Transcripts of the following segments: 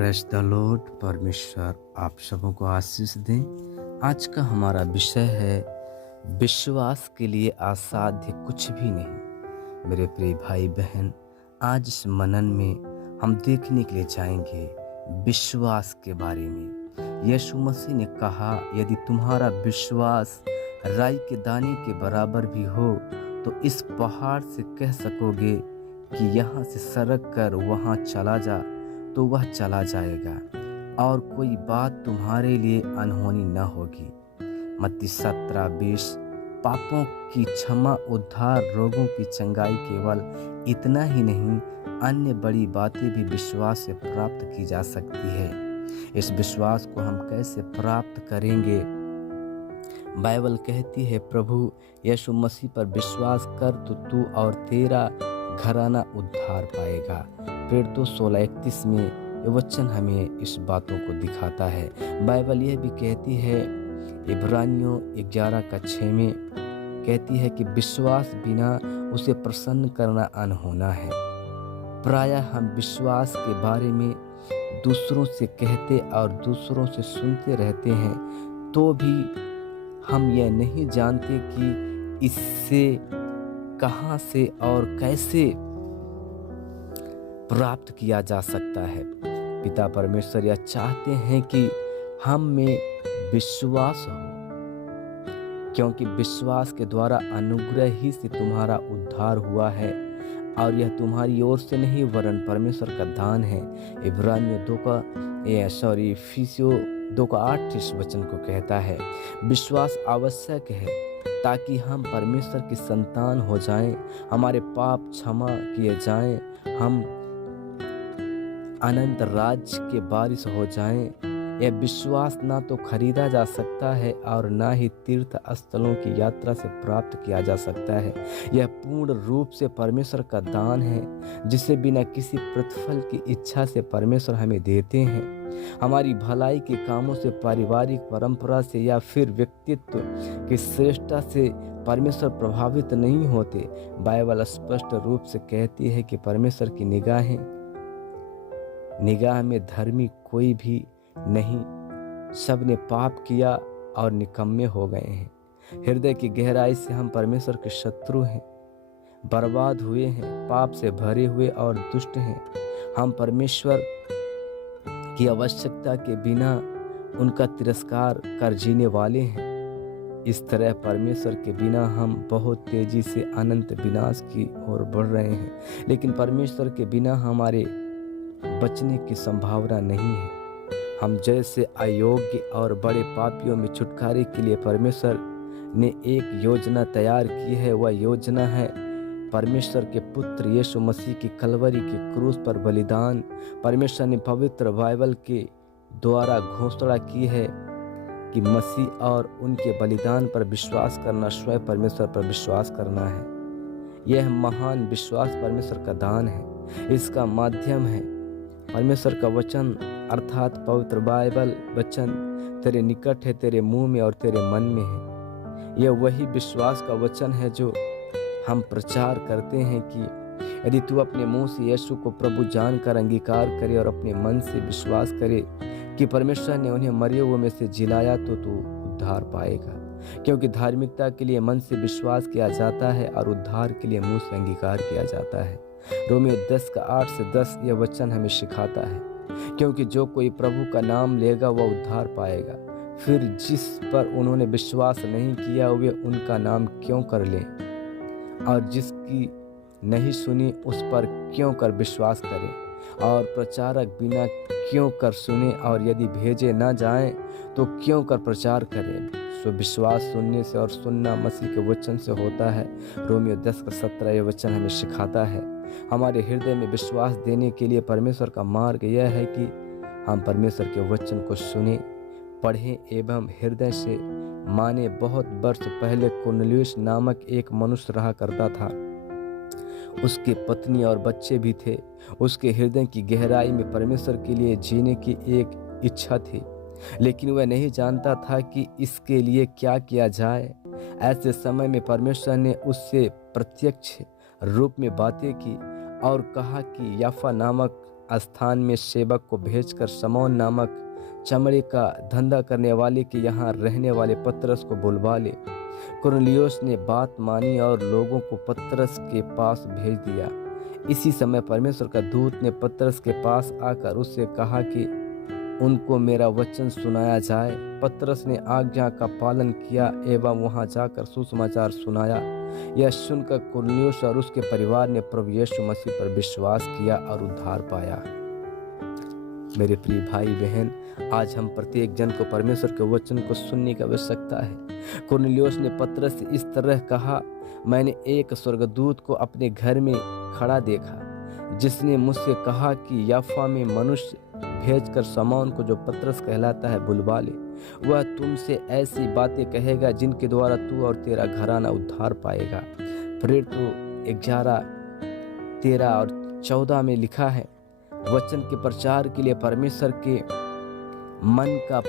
Praise the Lord. परमेश्वर आप सबों को आशीष दें। आज का हमारा विषय है विश्वास के लिए असाध्य कुछ भी नहीं। मेरे प्रिय भाई बहन, आज इस मनन में हम देखने के लिए जाएंगे विश्वास के बारे में। यीशु मसीह ने कहा, यदि तुम्हारा विश्वास राई के दाने के बराबर भी हो तो इस पहाड़ से कह सकोगे कि यहाँ से सरक कर वहाँ चला जा, तो वह चला जाएगा और कोई बात तुम्हारे लिए अनहोनी न होगी। मत्ती 17:20। पापों की क्षमा, उद्धार, रोगों की चंगाई, केवल इतना ही नहीं, अन्य बड़ी बातें भी विश्वास से प्राप्त की जा सकती है। इस विश्वास को हम कैसे प्राप्त करेंगे? बाइबल कहती है, प्रभु यीशु मसीह पर विश्वास कर तो तू और तेरा घराना उद्धार पाएगा। प्रेरितों 16:31 में ये वचन हमें इस बातों को दिखाता है। बाइबल यह भी कहती है, इब्रानियों 11:6 में कहती है कि विश्वास बिना उसे प्रसन्न करना अनहोना है। प्रायः हम विश्वास के बारे में दूसरों से कहते और दूसरों से सुनते रहते हैं, तो भी हम यह नहीं जानते कि इससे कहाँ से और कैसे प्राप्त किया जा सकता है। पिता परमेश्वर यह चाहते हैं कि हम में विश्वास हो, क्योंकि विश्वास के द्वारा अनुग्रह ही से तुम्हारा उद्धार हुआ है और यह तुम्हारी ओर से नहीं वरन परमेश्वर का दान है। इफिसियों 2:8 इस वचन को कहता है। विश्वास आवश्यक है ताकि हम परमेश्वर की संतान हो जाएं, हमारे पाप क्षमा किए जाएं, हम अनंत राज्य के वारिस हो जाएं। यह विश्वास ना तो खरीदा जा सकता है और ना ही तीर्थ स्थलों की यात्रा से प्राप्त किया जा सकता है। यह पूर्ण रूप से परमेश्वर का दान है, जिसे बिना किसी प्रतिफल की इच्छा से परमेश्वर हमें देते हैं। हमारी भलाई के कामों से, पारिवारिक परंपरा से या फिर व्यक्तित्व की श्रेष्ठता से परमेश्वर प्रभावित नहीं होते। बाइबल स्पष्ट रूप से कहती है कि परमेश्वर की निगाह में धर्मी कोई भी नहीं, सब ने पाप किया और निकम्मे हो गए हैं। हृदय की गहराई से हम परमेश्वर के शत्रु हैं, बर्बाद हुए हैं, पाप से भरे हुए और दुष्ट हैं। हम परमेश्वर की आवश्यकता के बिना उनका तिरस्कार कर जीने वाले हैं। इस तरह परमेश्वर के बिना हम बहुत तेजी से अनंत विनाश की ओर बढ़ रहे हैं, लेकिन परमेश्वर के बिना हमारे बचने की संभावना नहीं है। हम जैसे अयोग्य और बड़े पापियों में छुटकारे के लिए परमेश्वर ने एक योजना तैयार की है। वह योजना है परमेश्वर के पुत्र यीशु मसीह की कलवरी के क्रूस पर बलिदान। परमेश्वर ने पवित्र बाइबल के द्वारा घोषणा की है कि मसीह और उनके बलिदान पर विश्वास करना स्वयं परमेश्वर पर विश्वास करना है। यह महान विश्वास परमेश्वर का दान है। इसका माध्यम है परमेश्वर का वचन, अर्थात पवित्र बाइबल वचन तेरे निकट है, तेरे मुंह में और तेरे मन में है। यह वही विश्वास का वचन है जो हम प्रचार करते हैं कि यदि तू अपने मुंह से यीशु को प्रभु जानकर अंगीकार करे और अपने मन से विश्वास करे कि परमेश्वर ने उन्हें मरे हुए में से जिलाया, तो तू उद्धार पाएगा। क्योंकि धार्मिकता के लिए मन से विश्वास किया जाता है और उद्धार के लिए मुंह से अंगीकार किया जाता है। रोमियो 10:8-10 यह वचन हमें सिखाता है, क्योंकि जो कोई प्रभु का नाम लेगा वह उद्धार पाएगा। फिर जिस पर उन्होंने विश्वास नहीं किया वे उनका नाम क्यों कर लें, और जिसकी नहीं सुनी उस पर क्यों कर विश्वास करें, और प्रचारक बिना क्यों कर सुने, और यदि भेजे न जाएं तो क्यों कर प्रचार करें। सो विश्वास सुनने से और सुनना मसीह के वचन से होता है। रोमियो 10:17 यह वचन हमें सिखाता है। हमारे हृदय में विश्वास देने के लिए परमेश्वर का मार्ग यह है कि हम परमेश्वर के वचन को सुने, पढ़ें एवं हृदय से माने। बहुत वर्ष पहले कुरनेलियुस नामक एक मनुष्य रहा करता था। उसके पत्नी और बच्चे भी थे। उसके हृदय की गहराई में परमेश्वर के लिए जीने की एक इच्छा थी, लेकिन वह नहीं जानता था कि इसके लिए क्या किया जाए। ऐसे समय में परमेश्वर ने उससे प्रत्यक्ष रूप में बातें की और कहा कि याफा नामक स्थान में सेवक को भेजकर शमौन नामक चमड़े का धंधा करने वाले के यहाँ रहने वाले पतरस को बुलवा ले। कुरनेलियुस ने बात मानी और लोगों को पतरस के पास भेज दिया। इसी समय परमेश्वर का दूत ने पतरस के पास आकर उससे कहा कि उनको मेरा वचन सुनाया जाए। पतरस ने आज्ञा का पालन किया एवं वहां जाकर सुसमाचार सुनाया। यह सुनकर कुरनेलियुस और उसके परिवार ने प्रभु यीशु मसीह पर विश्वास किया और उद्धार पाया। मेरे प्रिय भाई बहन, आज हम प्रत्येक जन को परमेश्वर के वचन को सुनने की आवश्यकता है। कुरनेलियुस ने पतरस से इस तरह कहा, मैंने एक स्वर्गदूत को अपने घर में खड़ा देखा, जिसने मुझसे कहा कि याफा में मनुष्य भेजकर शमौन को, जो पतरस कहलाता है, बुलवा ले। वह तुमसे ऐसी बातें कहेगा जिनके द्वारा तू और तेरा घराना उद्धार पाएगा। प्रेरितों 11:13 और 14 में लिखा है, वचन के प्रचार के लिए परमेश्वर के मन का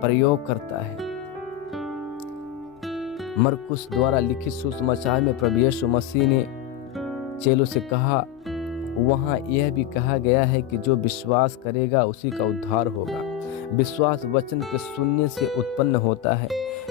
प्रयोग करता है। मरकुस द्वारा लिखित सुसमाचार में प्रभु यीशु मसीह ने चेलों से कहा, वहाँ यह भी कहा गया है कि जो विश्वास करेगा उसी का उद्धार होगा। विश्वास वचन के सुनने से उत्पन्न होता है।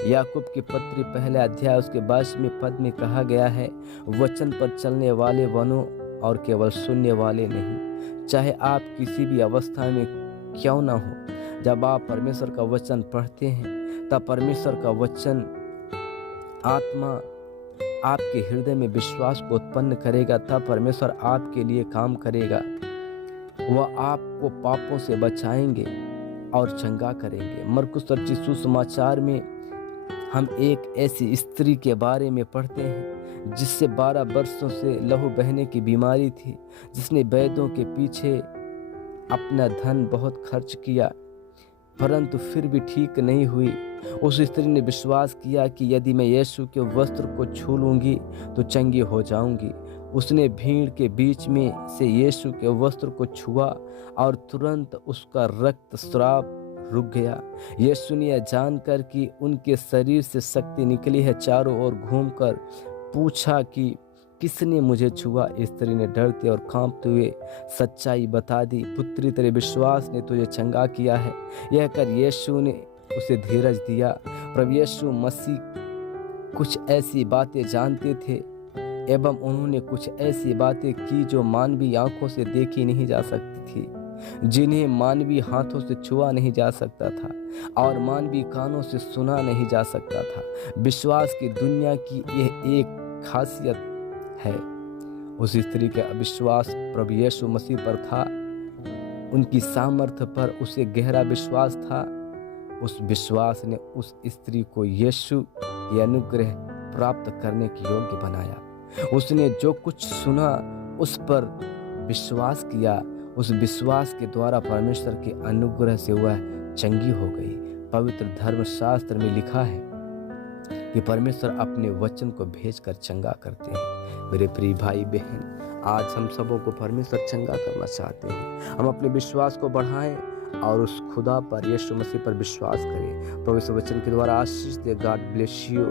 याकूब की पत्री 1 उसके 22वें पद में कहा गया है, वचन पर चलने वाले बनो और केवल सुनने वाले नहीं। चाहे आप किसी भी अवस्था में क्यों ना हो, जब आप परमेश्वर का वचन पढ़ते हैं तब परमेश्वर का वचन आत्मा आपके हृदय में विश्वास को उत्पन्न करेगा। तब परमेश्वर आपके लिए काम करेगा। वह आपको पापों से बचाएंगे और चंगा करेंगे। मरकुस रचित सुसमाचार में हम एक ऐसी स्त्री के बारे में पढ़ते हैं जिससे 12 वर्षों से लहू बहने की बीमारी थी, जिसने वैद्यों के पीछे अपना धन बहुत खर्च किया परंतु फिर भी ठीक नहीं हुई। उस स्त्री ने विश्वास किया कि यदि मैं यीशु के वस्त्र को छू लूंगी तो चंगी हो जाऊंगी। उसने भीड़ के बीच में से यीशु के वस्त्र को छुआ और तुरंत उसका रक्तस्राव रुक गया। यीशु ने यह जानकर कि उनके शरीर से शक्ति निकली है, चारों ओर घूमकर पूछा कि किसने मुझे छुआ। स्त्री ने डरते और कांपते हुए सच्चाई बता दी, पुत्री तेरे विश्वास ने तुझे चंगा किया है। यह कर यीशु ने उसे धीरज दिया। प्रभु यीशु मसीह कुछ ऐसी बातें जानते थे एवं उन्होंने कुछ ऐसी बातें की जो मानवीय आंखों से देखी नहीं जा सकती थी, जिन्हें मानवीय हाथों से छुआ नहीं जा सकता था और मानवीय कानों से सुना नहीं जा सकता था। विश्वास की दुनिया की यह एक खासियत है। उस स्त्री का अविश्वास प्रभु यीशु मसीह पर था, उनकी सामर्थ्य पर उसे गहरा विश्वास था। उस विश्वास ने उस स्त्री को यीशु के अनुग्रह प्राप्त करने के योग्य बनाया। उसने जो कुछ सुना उस पर विश्वास किया। उस विश्वास के द्वारा परमेश्वर के अनुग्रह से वह चंगी हो गई। पवित्र धर्मशास्त्र में लिखा है कि परमेश्वर अपने वचन को भेजकर चंगा करते हैं। मेरे प्रिय भाई बहन, आज हम सबों को परमेश्वर चंगा करना चाहते हैं। हम अपने विश्वास को बढ़ाएं और उस खुदा पर, यीशु मसीह पर विश्वास करें। प्रभु इस वचन के द्वारा आशीष दे। God bless you.